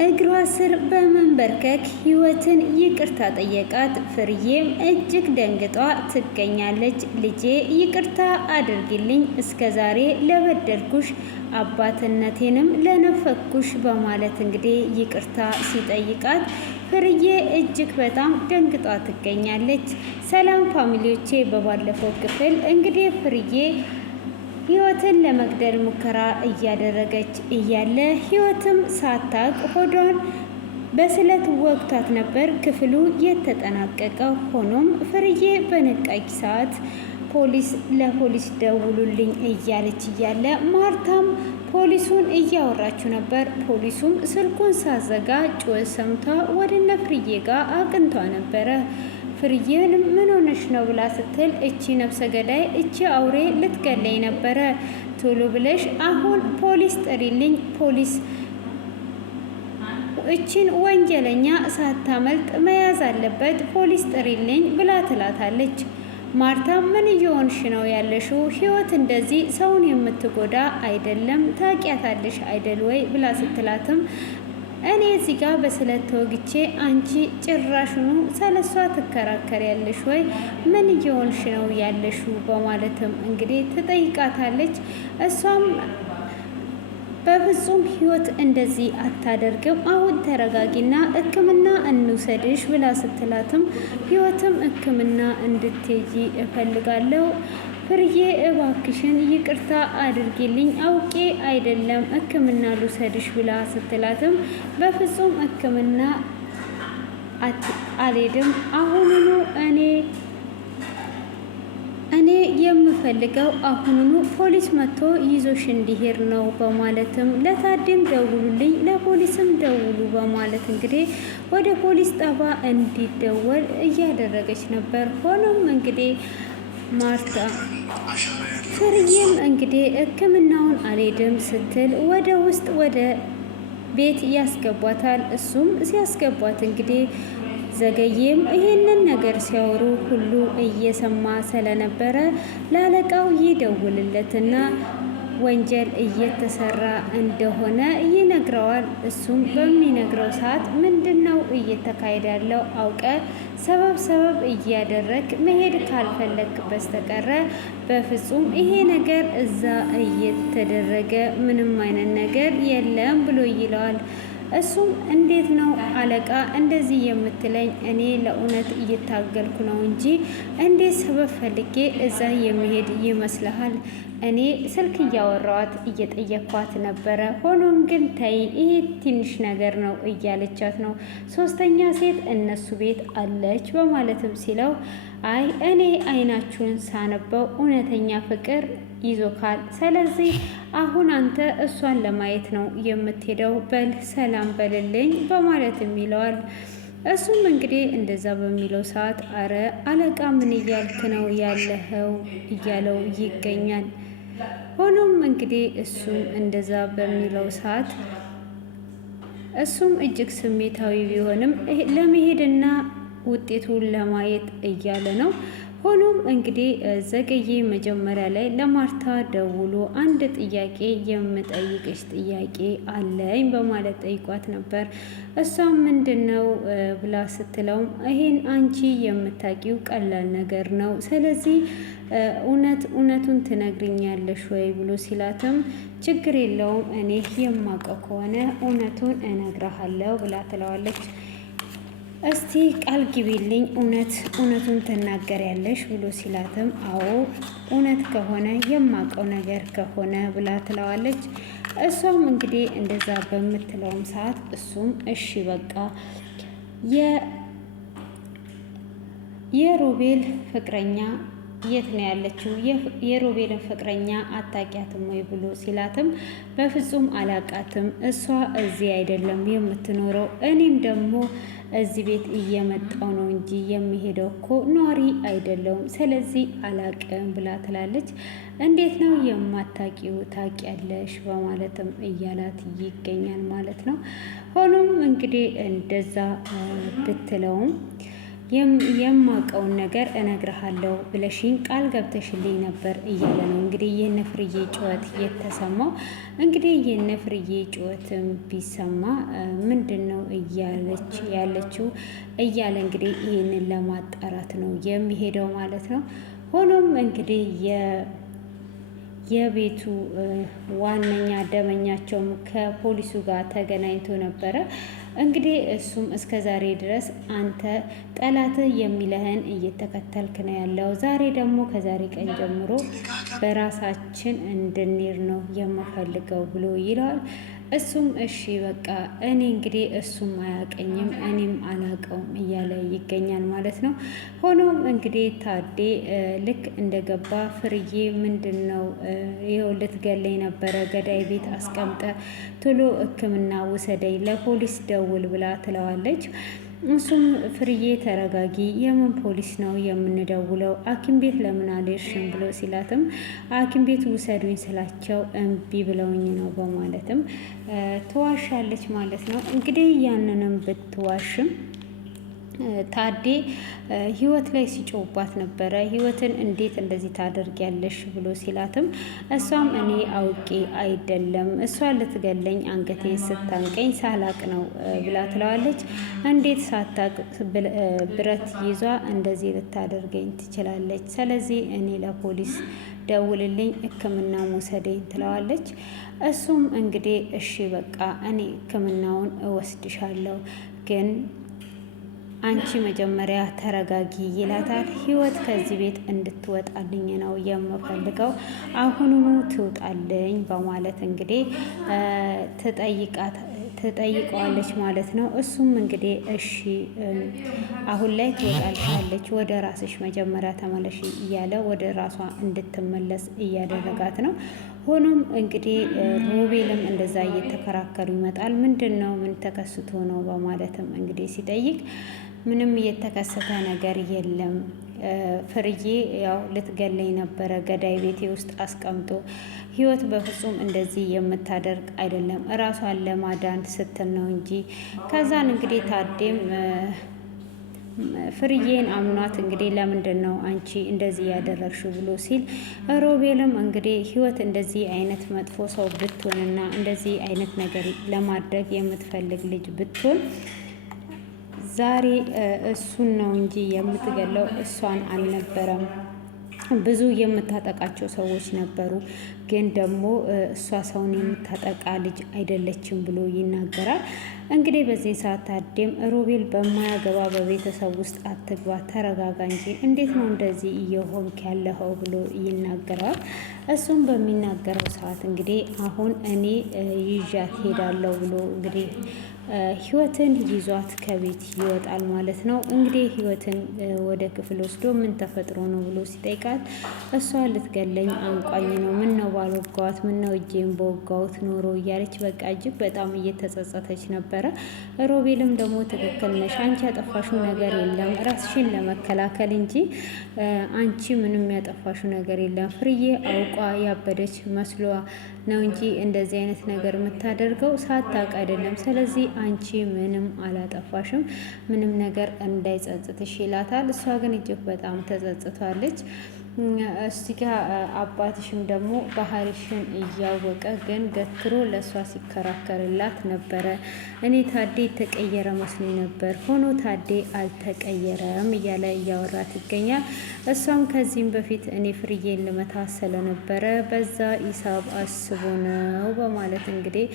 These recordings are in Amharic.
እግሯ ስር በመንበርከክ ህይወትን ይቅርታ ጠየቃት። ፍርዬም እጅግ ደንግጧ ትገኛለች። ልጄ ይቅርታ አድርጊልኝ፣ እስከዛሬ ለበደልኩሽ አባትነቴንም ለነፈኩሽ በማለት እንግዲህ ይቅርታ ሲጠይቃት ፍርዬ እጅግ በጣም ደንግጧ ትገኛለች። ሰላም ፋሚሊዎቼ፣ በባለፈው ክፍል እንግዲህ ፍርዬ ህይወትን ለመግደል ሙከራ እያደረገች እያለ ህይወትም ሳታቅ ሆዷን በስለት ወቅቷት ነበር ክፍሉ የተጠናቀቀው። ሆኖም ፍርዬ በነቃቂ ሰዓት ለፖሊስ ደውሉልኝ እያለች እያለ ማርታም ፖሊሱን እያወራችው ነበር። ፖሊሱም ስልኩን ሳዘጋ ጩኸት ሰምታ ወደነ ፍርዬ ጋር አቅንቷ ነበረ። ፍርዬንም ምን ሆነሽ ነው ብላ ስትል እቺ ነፍሰ ገዳይ እቺ አውሬ ልትገለኝ ነበረ፣ ቶሎ ብለሽ አሁን ፖሊስ ጥሪልኝ፣ ፖሊስ እቺን ወንጀለኛ ሳታመልጥ መያዝ አለበት፣ ፖሊስ ጥሪልኝ ብላ ትላታለች። ማርታ ምን እየሆንሽ ነው ያለሽው? ህይወት እንደዚህ ሰውን የምትጎዳ አይደለም፣ ታውቂያታለሽ አይደል ወይ ብላ ስትላትም እኔ እዚህ ጋር በስለት ተወግቼ አንቺ ጭራሽኑ ስለሷ ትከራከር ያለሽ ወይ? ምን እየሆንሽ ነው ያለሽው? በማለትም እንግዲህ ትጠይቃታለች። እሷም በፍጹም ህይወት እንደዚህ አታደርግም፣ አሁን ተረጋጊና ሕክምና እንውሰድሽ ብላ ስትላትም ህይወትም ሕክምና እንድትሄጂ እፈልጋለሁ ፍርዬ እባክሽን ይቅርታ አድርጊልኝ፣ አውቄ አይደለም ሕክምና ልውሰድሽ ብላ ስትላትም በፍጹም ሕክምና አልሄድም፣ አሁኑኑ እኔ የምፈልገው አሁኑኑ ፖሊስ መጥቶ ይዞሽ እንዲሄድ ነው በማለትም ለታድም ደውሉልኝ፣ ለፖሊስም ደውሉ በማለት እንግዲህ ወደ ፖሊስ ጣባ እንዲደወል እያደረገች ነበር። ሆኖም እንግዲህ ማርታ ፍርዬም እንግዲህ ሕክምናውን አልሄድም ስትል ወደ ውስጥ ወደ ቤት ያስገቧታል። እሱም ሲያስገቧት እንግዲህ ዘገየም ይሄንን ነገር ሲያወሩ ሁሉ እየሰማ ስለነበረ ለአለቃው ይደውልለትና ወንጀል እየተሰራ እንደሆነ ይነግረዋል። እሱም በሚነግረው ሰዓት ምንድነው እየተካሄደ ያለው? አውቀ ሰበብ እያደረግ መሄድ ካልፈለግ በስተቀረ በፍጹም ይሄ ነገር እዛ እየተደረገ ምንም አይነት ነገር የለም ብሎ ይለዋል። እሱም እንዴት ነው አለቃ እንደዚህ የምትለኝ? እኔ ለእውነት እየታገልኩ ነው እንጂ እንዴት ሰበብ ፈልጌ እዛ የሚሄድ ይመስልሃል? እኔ ስልክ እያወራዋት እየጠየኳት ነበረ። ሆኖም ግን ተይ ይሄ ትንሽ ነገር ነው እያለቻት ነው። ሶስተኛ ሴት እነሱ ቤት አለች በማለትም ሲለው አይ እኔ አይናችሁን ሳነበው እውነተኛ ፍቅር ይዞካል። ስለዚህ አሁን አንተ እሷን ለማየት ነው የምትሄደው፣ በል ሰላም በልልኝ በማለትም ይለዋል። እሱም እንግዲህ እንደዛ በሚለው ሰዓት አረ አለቃ ምን እያልክ ነው ያለኸው እያለው ይገኛል። ሆኖም እንግዲህ እሱም እንደዛ በሚለው ሰዓት እሱም እጅግ ስሜታዊ ቢሆንም ለመሄድና ውጤቱን ለማየት እያለ ነው። ሆኖም እንግዲህ ዘገዬ መጀመሪያ ላይ ለማርታ ደውሎ አንድ ጥያቄ የምጠይቅሽ ጥያቄ አለኝ በማለት ጠይቋት ነበር። እሷም ምንድነው ብላ ስትለውም ይሄን አንቺ የምታውቂው ቀላል ነገር ነው፣ ስለዚህ እውነቱን ትነግርኛለሽ ወይ ብሎ ሲላትም ችግር የለውም እኔ የማውቀው ከሆነ እውነቱን እነግርሃለሁ ብላ ትለዋለች። እስቲ ቃል ግቢልኝ እውነቱን ትናገሪያለሽ ብሎ ሲላትም አዎ እውነት ከሆነ የማውቀው ነገር ከሆነ ብላ ትለዋለች። እሷም እንግዲህ እንደዛ በምትለውም ሰዓት እሱም እሺ በቃ የሮቤል ፍቅረኛ የት ነው ያለችው? የሮቤልን ፍቅረኛ አታውቂያትም ወይ ብሎ ሲላትም በፍጹም አላውቃትም፣ እሷ እዚህ አይደለም የምትኖረው፣ እኔም ደግሞ እዚህ ቤት እየመጣው ነው እንጂ የሚሄደው እኮ ኗሪ አይደለውም፣ ስለዚህ አላውቅም ብላ ትላለች። እንዴት ነው የማታውቂው? ታውቂያለሽ በማለትም እያላት ይገኛል ማለት ነው። ሆኖም እንግዲህ እንደዛ ብትለውም የማውቀውን ነገር እነግርሃለሁ ብለሽኝ ቃል ገብተሽልኝ ነበር እያለ ነው እንግዲህ የነ ፍርዬ ጩኸት የተሰማው። እንግዲህ የነ ፍርዬ ጩኸትም ቢሰማ ምንድን ነው እያለች ያለችው እያለ እንግዲህ ይህንን ለማጣራት ነው የሚሄደው ማለት ነው። ሆኖም እንግዲህ የቤቱ ዋነኛ ደመኛቸውም ከፖሊሱ ጋር ተገናኝቶ ነበረ። እንግዲህ እሱም እስከ ዛሬ ድረስ አንተ ጠላትህ የሚለህን እየተከተልክ ነው ያለው፣ ዛሬ ደግሞ ከዛሬ ቀን ጀምሮ በራሳችን እንድንሄድ ነው የምፈልገው ብሎ ይለዋል። እሱም እሺ በቃ እኔ እንግዲህ እሱም አያቀኝም እኔም አላቀውም እያለ ይገኛል ማለት ነው። ሆኖም እንግዲህ ታዴ ልክ እንደገባ ፍርዬ ምንድን ነው ይኸው ልትገለኝ ነበረ፣ ገዳይ ቤት አስቀምጠ ቶሎ ሕክምና ውሰደኝ ለፖሊስ ደውል ብላ ትለዋለች። እሱም ፍርዬ ተረጋጊ፣ የምን ፖሊስ ነው የምንደውለው? ሐኪም ቤት ለምን አልሄድሽም ብሎ ሲላትም ሐኪም ቤት ውሰዱኝ ስላቸው እምቢ ብለውኝ ነው በማለትም ትዋሻለች ማለት ነው። እንግዲህ ያንንም ብትዋሽም ታዴ ህይወት ላይ ሲጮባት ነበረ። ህይወትን እንዴት እንደዚህ ታደርጊያለሽ ብሎ ሲላትም እሷም እኔ አውቄ አይደለም እሷ ልትገለኝ አንገቴን ስታንቀኝ ሳላቅ ነው ብላ ትለዋለች። እንዴት ሳታቅ ብረት ይዟ እንደዚህ ልታደርገኝ ትችላለች? ስለዚህ እኔ ለፖሊስ ደውልልኝ ሕክምና መውሰደኝ ትለዋለች። እሱም እንግዲህ እሺ በቃ እኔ ሕክምናውን እወስድሻለሁ ግን አንቺ መጀመሪያ ተረጋጊ ይላታል። ህይወት ከዚህ ቤት እንድትወጣልኝ ነው የምፈልገው፣ አሁኑኑ ትውጣልኝ በማለት እንግዲህ ትጠይቀዋለች ማለት ነው። እሱም እንግዲህ እሺ አሁን ላይ ትወጣልሻለች፣ ወደ ራስሽ መጀመሪያ ተመለሽ እያለ ወደ ራሷ እንድትመለስ እያደረጋት ነው። ሆኖም እንግዲህ ሮቤልም እንደዛ እየተከራከሩ ይመጣል። ምንድን ነው ምን ተከስቶ ነው በማለትም እንግዲህ ሲጠይቅ ምንም የተከሰተ ነገር የለም፣ ፍርዬ ያው ልትገለኝ ነበረ ገዳይ ቤቴ ውስጥ አስቀምጦ፣ ህይወት በፍጹም እንደዚህ የምታደርግ አይደለም እራሷን ለማዳን ስትል ነው እንጂ። ከዛን እንግዲህ ታዴም ፍርዬን አምኗት እንግዲህ ለምንድን ነው አንቺ እንደዚህ ያደረግሽው ብሎ ሲል ሮቤልም እንግዲህ ህይወት እንደዚህ አይነት መጥፎ ሰው ብትሆንና እንደዚህ አይነት ነገር ለማድረግ የምትፈልግ ልጅ ብትሆን ዛሬ እሱን ነው እንጂ የምትገለው እሷን አልነበረም። ብዙ የምታጠቃቸው ሰዎች ነበሩ፣ ግን ደግሞ እሷ ሰውን የምታጠቃ ልጅ አይደለችም ብሎ ይናገራል። እንግዲህ በዚህ ሰዓት ታዴም ሮቤል በማያገባ በቤተሰብ ውስጥ አትግባ፣ ተረጋጋ እንጂ እንዴት ነው እንደዚህ እየሆንክ ያለኸው ብሎ ይናገራል። እሱም በሚናገረው ሰዓት እንግዲህ አሁን እኔ ይዣት ሄዳለሁ ብሎ እንግዲህ ህይወትን ይዟት ከቤት ይወጣል ማለት ነው። እንግዲህ ህይወትን ወደ ክፍል ወስዶ ምን ተፈጥሮ ነው ብሎ ሲጠይቃት እሷ ልትገለኝ አንቋኝ ነው፣ ምን ነው ባልወጋዋት፣ ምን ነው እጄን በወጋሁት ኖሮ እያለች በቃ እጅግ በጣም እየተጸጸተች ነበረ። ሮቤልም ደግሞ ትክክል ነሽ፣ አንቺ ያጠፋሽው ነገር የለም ራስሽን ለመከላከል እንጂ አንቺ ምንም ያጠፋሽው ነገር የለም፣ ፍርዬ አውቋ ያበደች መስሏ ነው እንጂ እንደዚህ አይነት ነገር የምታደርገው ሳታውቅ አይደለም። ስለዚህ አንቺ ምንም አላጠፋሽም፣ ምንም ነገር እንዳይጸጽትሽ ይላታል። እሷ ግን እጅግ በጣም ተጸጽቷለች። እስቲ ጋ አባትሽም ደግሞ ባህሪሽን እያወቀ ግን ገትሮ ለእሷ ሲከራከርላት ነበረ። እኔ ታዴ ተቀየረ መስሎኝ ነበር፣ ሆኖ ታዴ አልተቀየረም እያለ እያወራት ይገኛል። እሷም ከዚህም በፊት እኔ ፍርዬን ልመታ ስለነበረ በዛ ሂሳብ አስቦ ነው በማለት እንግዲህ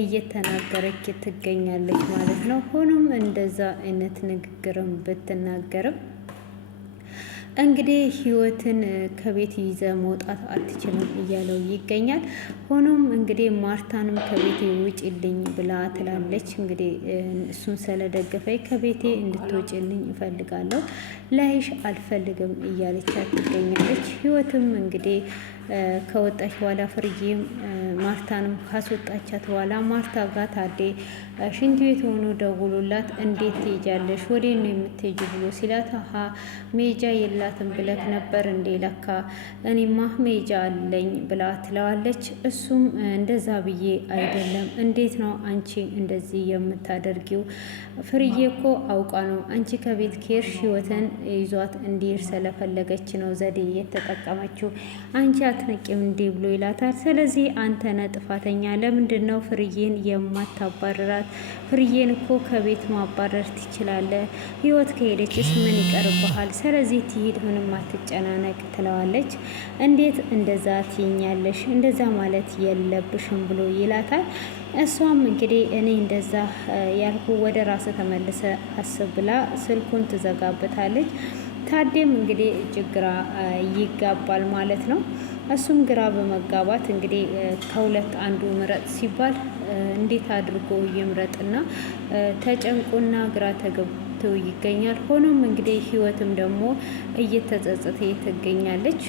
እየተናገረች ትገኛለች ማለት ነው። ሆኖም እንደዛ አይነት ንግግርም ብትናገርም እንግዲህ ህይወትን ከቤት ይዘ መውጣት አትችልም እያለው ይገኛል። ሆኖም እንግዲህ ማርታንም ከቤቴ ውጭልኝ ብላ ትላለች። እንግዲህ እሱን ስለደገፈኝ ከቤቴ እንድትወጭልኝ እፈልጋለሁ፣ ላይሽ አልፈልግም እያለቻት ትገኛለች። ህይወትም እንግዲህ ከወጣች በኋላ ፍርዬም ማርታንም ካስወጣቻት በኋላ ማርታ ጋር ታዴ ሽንት ቤት ሆኖ ደውሎላት እንዴት ትሄጃለሽ ወዴት ነው የምትሄጂ ብሎ ሲላት ሜጃ የላትም ብለክ ነበር እንዴ? ለካ እኔማ ሜጃ አለኝ ብላ ትለዋለች። እሱም እንደዛ ብዬ አይደለም፣ እንዴት ነው አንቺ እንደዚህ የምታደርጊው? ፍርዬ እኮ አውቃ ነው አንቺ ከቤት ከሄድሽ ህይወትን ይዟት እንዲሄድ ስለፈለገች ነው ዘዴ የተጠቀመችው። አንቺ አትነቂም እንዴ ብሎ ይላታል። ስለዚህ አንተ ነህ ጥፋተኛ። ለምንድን ነው ፍርዬን የማታባረራት? ፍርዬን እኮ ከቤት ማባረር ትችላለህ። ህይወት ከሄደችስ ምን ይቀርብሃል? ስለዚህ ትሂድ፣ ምንም አትጨናነቅ ትለዋለች። እንዴት እንደዛ ትይኛለሽ? እንደዛ ማለት የለብሽም ብሎ ይላታል። እሷም እንግዲህ እኔ እንደዛ ያልኩ ወደ ራስ ተመልሰ አስብ ብላ ስልኩን ትዘጋበታለች። ታዴም እንግዲህ እጅግ ግራ ይጋባል ማለት ነው። እሱም ግራ በመጋባት እንግዲህ ከሁለት አንዱ ምረጥ ሲባል እንዴት አድርጎ ይምረጥና ተጨንቆና ግራ ተገብቶ ይገኛል። ሆኖም እንግዲህ ህይወትም ደግሞ እየተጸጸተ ትገኛለች።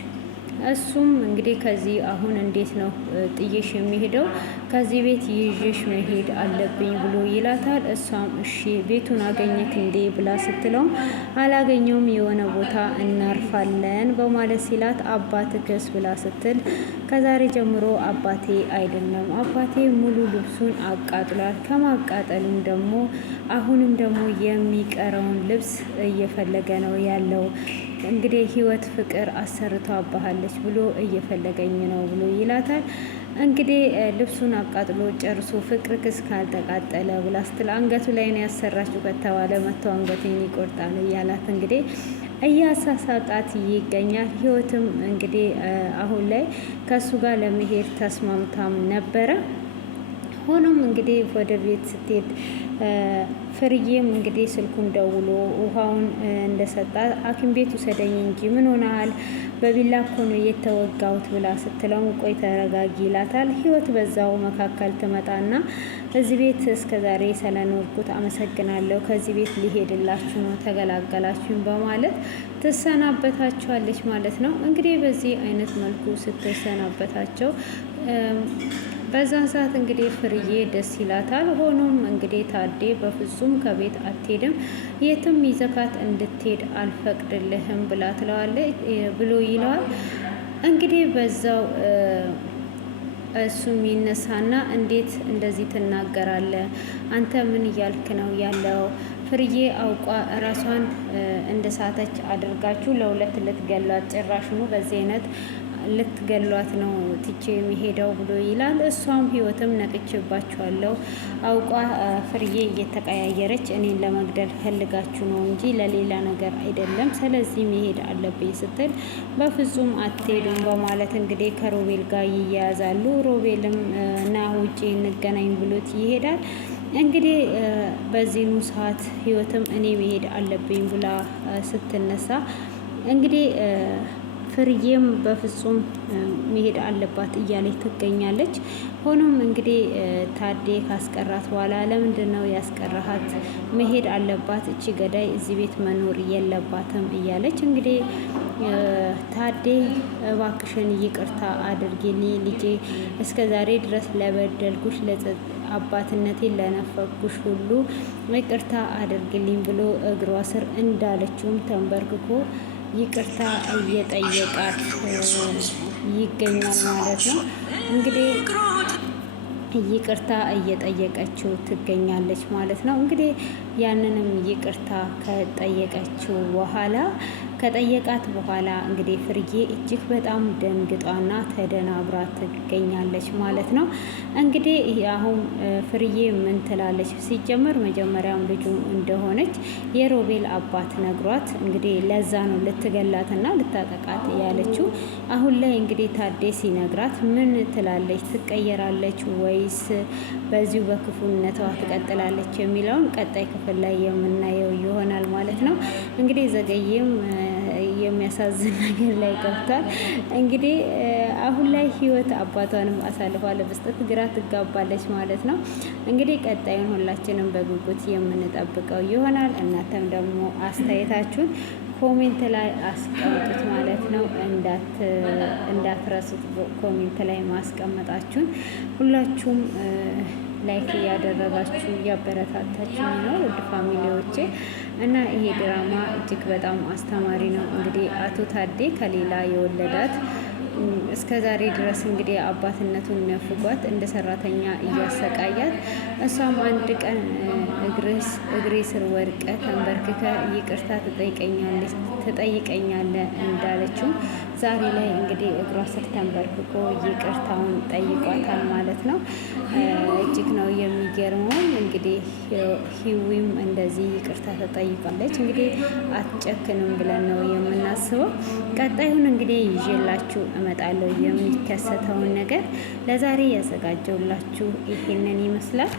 እሱም እንግዲህ ከዚህ አሁን እንዴት ነው ጥዬሽ የሚሄደው? ከዚህ ቤት ይዤሽ መሄድ አለብኝ ብሎ ይላታል። እሷም እሺ ቤቱን አገኘክ እንዴ ብላ ስትለውም አላገኘውም፣ የሆነ ቦታ እናርፋለን በማለት ሲላት አባትክስ ብላ ስትል ከዛሬ ጀምሮ አባቴ አይደለም፣ አባቴ ሙሉ ልብሱን አቃጥሏል። ከማቃጠሉም ደግሞ አሁንም ደግሞ የሚቀረውን ልብስ እየፈለገ ነው ያለው። እንግዲህ ህይወት ፍቅር አሰርቶ አባሃለች ብሎ እየፈለገኝ ነው ብሎ ይላታል። እንግዲህ ልብሱን አቃጥሎ ጨርሶ ፍቅር ክስ ካልተቃጠለ ብላ ስትል አንገቱ ላይ ነው ያሰራችው ከተባለ መቶ አንገቱን ይቆርጣል እያላት እንግዲህ እያሳሳቃት ይገኛል። ህይወትም እንግዲህ አሁን ላይ ከሱ ጋር ለመሄድ ተስማምታም ነበረ። ሆኖም እንግዲህ ወደ ቤት ስትሄድ ፍርዬም እንግዲህ ስልኩን ደውሎ ውሃውን እንደሰጣት ሐኪም ቤት ውሰደኝ እንጂ ምን ሆነሃል? በቢላ እኮ ነው የተወጋሁት ብላ ስትለው ቆይ ተረጋጊ ይላታል። ህይወት በዛው መካከል ትመጣና እዚህ ቤት እስከዛሬ ስለኖርኩት አመሰግናለሁ፣ ከዚህ ቤት ሊሄድላችሁ ነው፣ ተገላገላችሁን በማለት ትሰናበታቸዋለች ማለት ነው። እንግዲህ በዚህ አይነት መልኩ ስትሰናበታቸው በዛን ሰዓት እንግዲህ ፍርዬ ደስ ይላታል። ሆኖም እንግዲህ ታዴ በፍጹም ከቤት አትሄድም፣ የትም ይዘካት እንድትሄድ አልፈቅድልህም ብላ ትለዋለች ብሎ ይለዋል። እንግዲህ በዛው እሱም ይነሳና እንዴት እንደዚህ ትናገራለህ? አንተ ምን እያልክ ነው ያለው? ፍርዬ አውቋ ራሷን እንደ ሳተች አድርጋችሁ ለሁለት ልትገሏት፣ ጭራሽኑ በዚህ አይነት ልትገሏት ነው ትቼ የሚሄደው ብሎ ይላል። እሷም ህይወትም ነቅቼባችኋለሁ፣ አውቋ ፍርዬ እየተቀያየረች እኔን ለመግደል ፈልጋችሁ ነው እንጂ ለሌላ ነገር አይደለም፣ ስለዚህ መሄድ አለብኝ ስትል በፍጹም አትሄዱም በማለት እንግዲህ ከሮቤል ጋር ይያያዛሉ። ሮቤልም ና ውጪ እንገናኝ ብሎት ይሄዳል። እንግዲህ በዚህኑ ሰዓት ህይወትም እኔ መሄድ አለብኝ ብላ ስትነሳ እንግዲህ ፍርዬም በፍጹም መሄድ አለባት እያለች ትገኛለች። ሆኖም እንግዲህ ታዴ ካስቀራት በኋላ ለምንድን ነው ያስቀረሃት? መሄድ አለባት እቺ ገዳይ እዚህ ቤት መኖር የለባትም እያለች እንግዲህ ታዴ እባክሽን ይቅርታ አድርጊልኝ ልጄ፣ እስከ ዛሬ ድረስ ለበደልኩሽ አባትነቴን ለነፈኩሽ ሁሉ ይቅርታ አድርግልኝ ብሎ እግሯ ስር እንዳለችውም ተንበርክኮ ይቅርታ እየጠየቃት ይገኛል ማለት ነው። እንግዲህ ይቅርታ እየጠየቀችው ትገኛለች ማለት ነው። እንግዲህ ያንንም ይቅርታ ከጠየቃት በኋላ እንግዲህ ፍርዬ እጅግ በጣም ደንግጧና ተደናብራ ትገኛለች ማለት ነው። እንግዲህ አሁን ፍርዬ ምን ትላለች? ሲጀመር መጀመሪያም ልጁ እንደሆነች የሮቤል አባት ነግሯት እንግዲህ ለዛ ነው ልትገላትና ልታጠቃት ያለችው። አሁን ላይ እንግዲህ ታዴ ሲነግራት ምን ትላለች? ትቀየራለች ወይስ በዚሁ በክፉነቷ ትቀጥላለች የሚለውን ቀጣይ ክፍል ላይ የምናየው ይሆናል ማለት ነው። እንግዲህ ዘገየም የሚያሳዝን ነገር ላይ ገብቷል። እንግዲህ አሁን ላይ ህይወት አባቷንም አሳልፋ ለመስጠት ግራ ትጋባለች ማለት ነው። እንግዲህ ቀጣዩን ሁላችንም በጉጉት የምንጠብቀው ይሆናል። እናንተም ደግሞ አስተያየታችሁን ኮሜንት ላይ አስቀምጡት ማለት ነው። እንዳትረሱት ኮሜንት ላይ ማስቀመጣችሁን ሁላችሁም ላይክ እያደረጋችሁ እያበረታታችሁ ነው ውድ ፋሚሊዎቼ። እና ይሄ ድራማ እጅግ በጣም አስተማሪ ነው። እንግዲህ አቶ ታዴ ከሌላ የወለዳት እስከ ዛሬ ድረስ እንግዲህ አባትነቱን ነፍጓት እንደ ሰራተኛ እያሰቃያት፣ እሷም አንድ ቀን እግሬ ስር ወድቀ ተንበርክከ ይቅርታ ትጠይቀኛለ እንዳለችው ዛሬ ላይ እንግዲህ እግሯ ስር ተንበርክኮ ይቅርታውን ጠይቋታል ማለት ነው። እጅግ ነው የሚገርመው። እንግዲህ ሂዊም እንደዚህ ይቅርታ ተጠይቃለች። እንግዲህ አትጨክንም ብለን ነው የምናስበው። ቀጣዩን እንግዲህ ይዤላችሁ እመጣለሁ የሚከሰተውን ነገር። ለዛሬ ያዘጋጀውላችሁ ይሄንን ይመስላል።